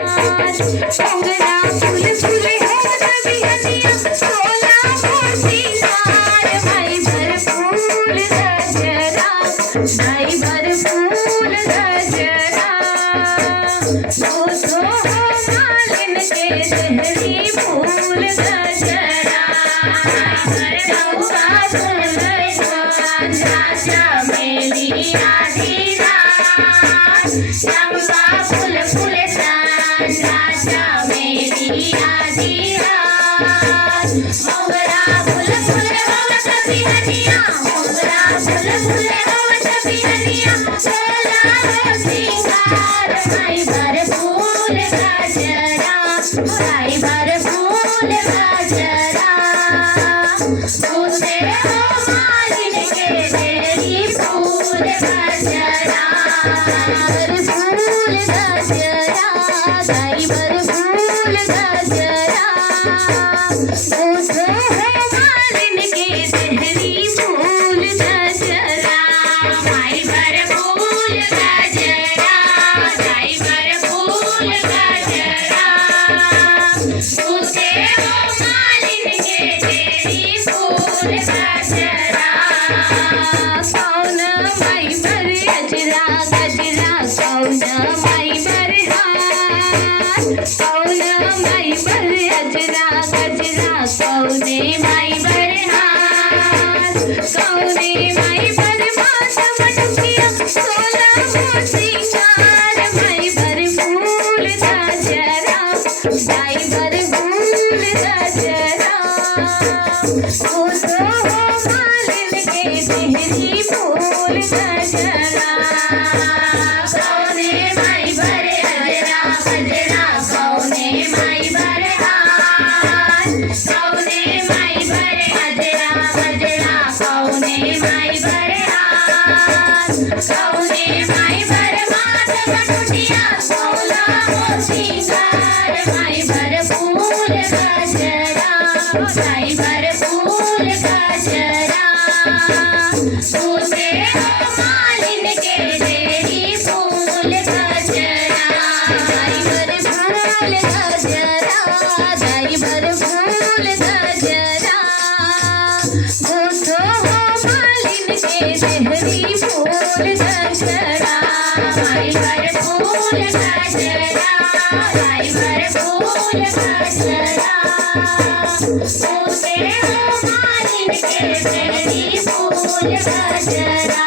मोगरा फूल फूल है रवि हनिया सोला मोतीहार भाई भर फूल गजरा भाई भर फूल गजरा सो मालिन के देहरी फूल गजरा चंपा फूल राजा मेरी आधी रात चंपा फूल फूल राजा मेरी आधी रात मोगरा फूल फूल रवि हनिया मोगरा फूल फूल रवि हनिया सोला सिंगार भाई भर फूल गजरा भाई भर फूल गजरा उसे हो मालिन के तेरी फूल गजरा फूल गजरा भाई भर फूल गजरा उसे हो मालिन के तेरी फूल गजरा भाई भर फूल गजरा भाई भर फूल गजरा उसे हो मालिन के तेरी फूल गजरा कौन माई भर अजरा गजरा कौन माई भर हार कौन माई भर अजरा गजरा कौने माई भर हार कौने माई भर माता मटकिया सोला मोतीहार भाई भर फूल गजरा भाई भर फूल गजरा सो मालिन के देहरी फूल गजरा कौने माई भर अजरा गजरा कौने माई भर हार कौने माई भर अजरा गजरा कौने माई भर हार कौने माई भर माता मटकिया सोला मोतीहार भाई भर फूल गजरा भाई भर फूल गजरा उसे हो मालिन के तेरी फूल गजरा भाई भर फूल गजरा भाई भर फूल गजरा उसे हो मालिन के तेरी फूल गजरा भाई भर फूल गजरा भाई भर फूल गजरा उसे हो मालिन के तेरी फूल गजरा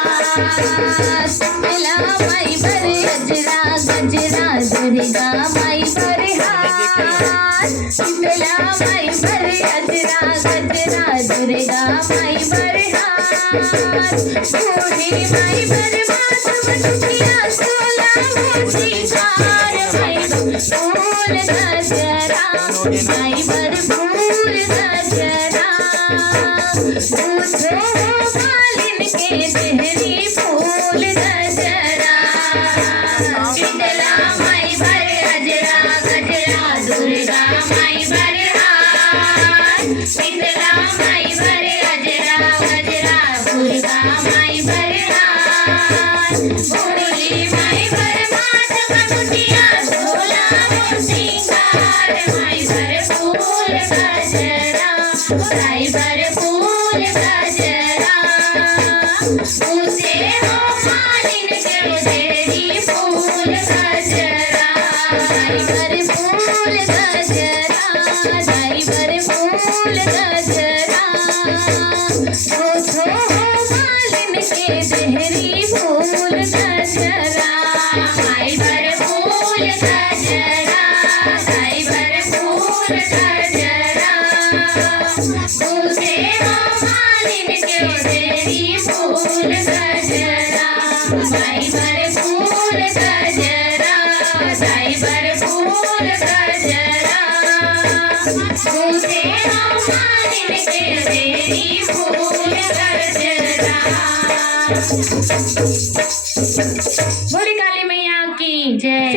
शीतला माई भर अजरा गजरा दुर्गा माई भर हार शीतला माई भर अजरा गजरा दुर्गा माई भर हार बूढ़ी माई भर माता मटकिया सोला मोतीहार भाई फूल गजरा भाई भर फूल गजरा उसे हो मालिन के तेरी फूल गजरा शीतला माई भर अजरा गजरा दुर्गा माई भर हार शीतला माई भर अजरा गजरा दुर्गा माई भर हार बूढ़ी माई भर माता मटकिया सोला मोतीहार भाई भर फूल गजरा भाई भर फूल गजरा उसे हो मालिन के तेरी फूल गजरा भाई भर फूल गजरा भाई भर फूल गजरा उसे हो मालिन के तेरी फूल गजरा भाई भर फूल गजरा भाई भर फूल गजरा उसे हो मालिन के तेरी फूल गजरा भाई भर फूल गजरा भाई भर फूल गजरा उसे हो मालिन के तेरी फूल गजरा। बोली काली मैया की जय।